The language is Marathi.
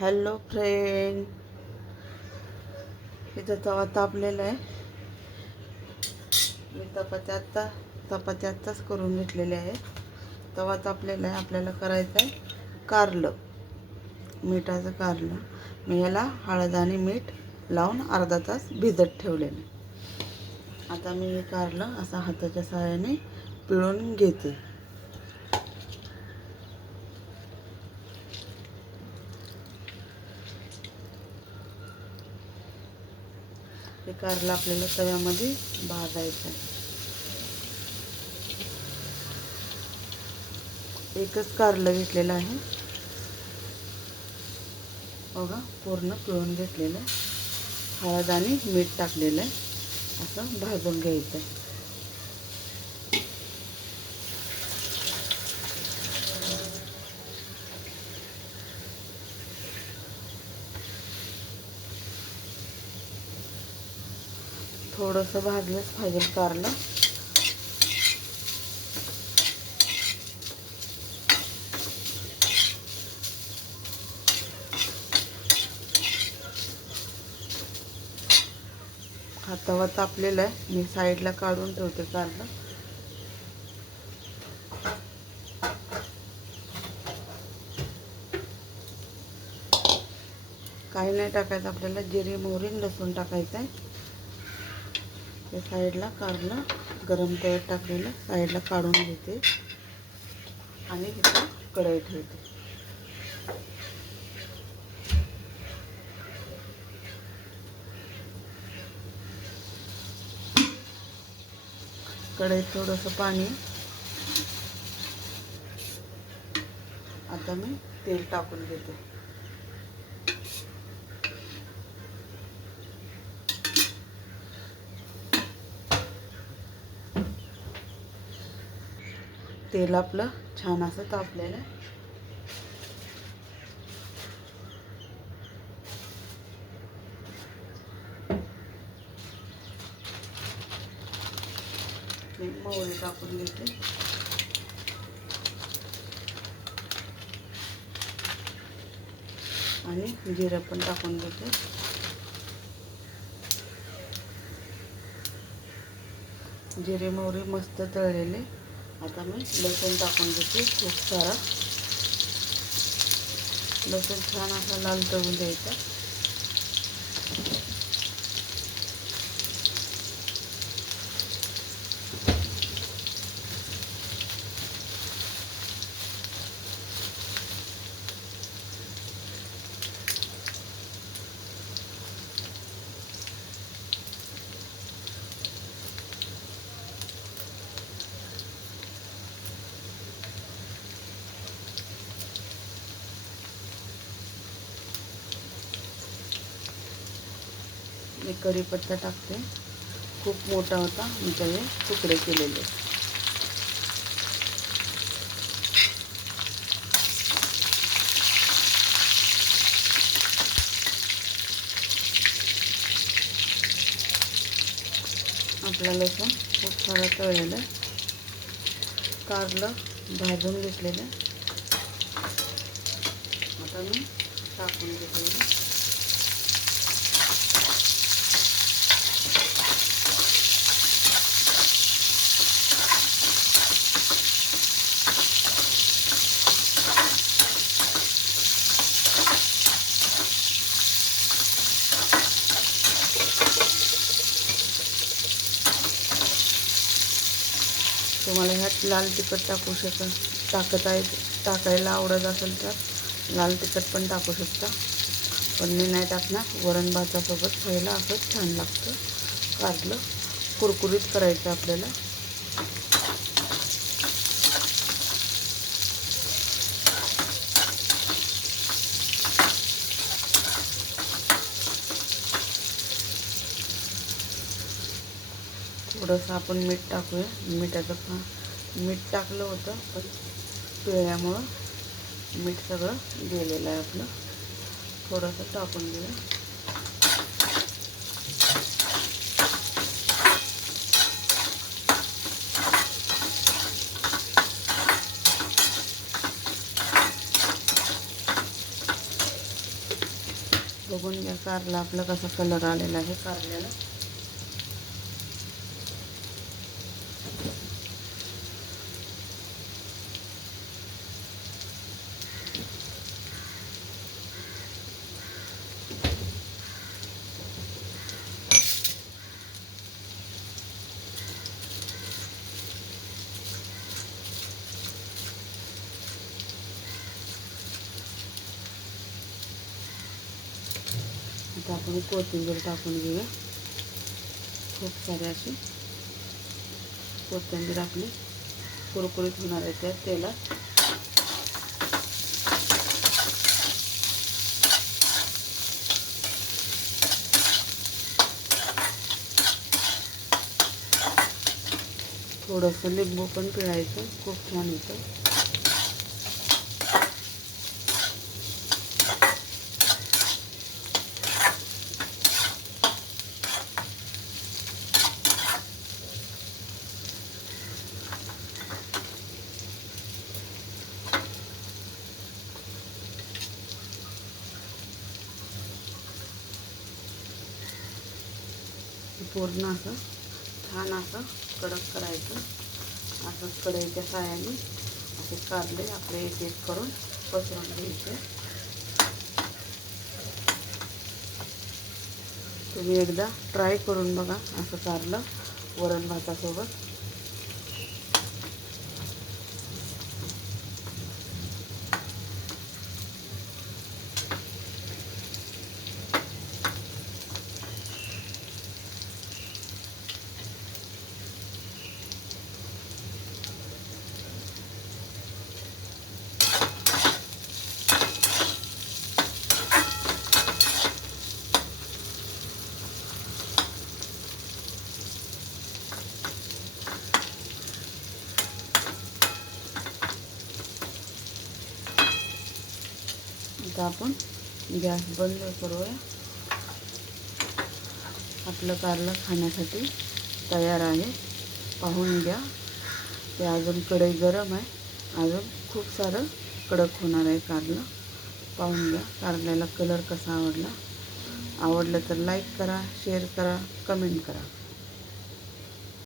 हॅलो फ्रेंड इथं तवा तापलेला आहे मी चपात्या आत्ता चपात्या आत्ताच करून घेतलेले आहे. तवा तापलेला आहे आपल्याला करायचं आहे कारलं. मिठाचं कारलं. मी ह्याला हळद आणि मीठ लावून अर्धा तास भिजत ठेवलेलं आता मी हे कारलं असं हाताच्या सहाय्याने पिळून घेते. हे कारलं आपल्याला तव्यामध्ये भाजायचं आहे. एकच कारलं घेतलेलं आहे. बघा पूर्ण पिळून घेतलेलं आहे. हळद आणि मीठ टाकलेलं आहे. असं भाजून घ्यायचं आहे. थोडंसं भाजलंच पाहिजे कारलं हा तवा तापलेला आहे. मी साईडला काढून ठेवते कारलं काही नाही टाकायचं. आपल्याला जिरे मोहरी लसूण टाकायचं आहे या साईडला कारला गरम तेल टाकलेलं साईडला काढून घेते. आणि इथं कढई ठेवते. कढईत थोडंसं पाणी. आता मी तेल टाकून घेते. तेल आपलं छान असं तापलेलं मी मोहरी टाकून घेते. आणि जिरं पण टाकून घेते. जिरे मोहरी मस्त तळलेले. आता मी लसूण टाकून घेते खूप सारा. लसूण छान असा लाल तळून द्यायचा मी कढीपत्ता टाकते. खूप मोठा होता. मी त्याचे तुकडे केलेले. आपला लसूण खूप सारा तळलेलं कारलं भाजून घेतलेलं आता मी टाकून घेतलेलं तुम्हाला ह्यात लाल तिखट टाकू शकता. टाकत आहे टाकायला आवडत असेल तर लाल तिखट पण टाकू शकता. पण मी नाही टाकणार. वरण भातासोबत खायला असंच छान लागतं. कारलं कुरकुरीत करायचं आपल्याला. थोडंसं आपण मीठ टाकूया. मिठाचं पा मीठ टाकलं होतं पण पिळल्यामुळं मीठ सगळं गेलेलं आहे आपलं. थोडंसं टाकून घेऊया बघून घ्या कारला आपलं कसा कलर आलेला आहे कारल्याला. आता आपण कोथिंबीर टाकून घेऊया. खूप सारे अशी कोथिंबीर आपली कुरकुरीत होणार आहे त्या तेलात. थोडंसं लिंबू पण पिळायचं खूप छान येतं. पूर्ण असं छान असं कडक करायचं. असं कढईच्या साह्याने असे कारले आपले एक एक करून पसरून घ्यायचे. तुम्ही एकदा ट्राय करून बघा असं कारलं वरण भातासोबत. आता आपण? गॅस बंद करूया. आपलं कारलं खाण्यासाठी तयार आहे. पाहून घ्या. ते अजून कढई गरम आहे. अजून खूप सारं कडक होणार आहे कारलं. पाहून घ्या कारल्याला कलर कसा आवडला. आवडलं तर लाईक करा शेअर करा कमेंट करा.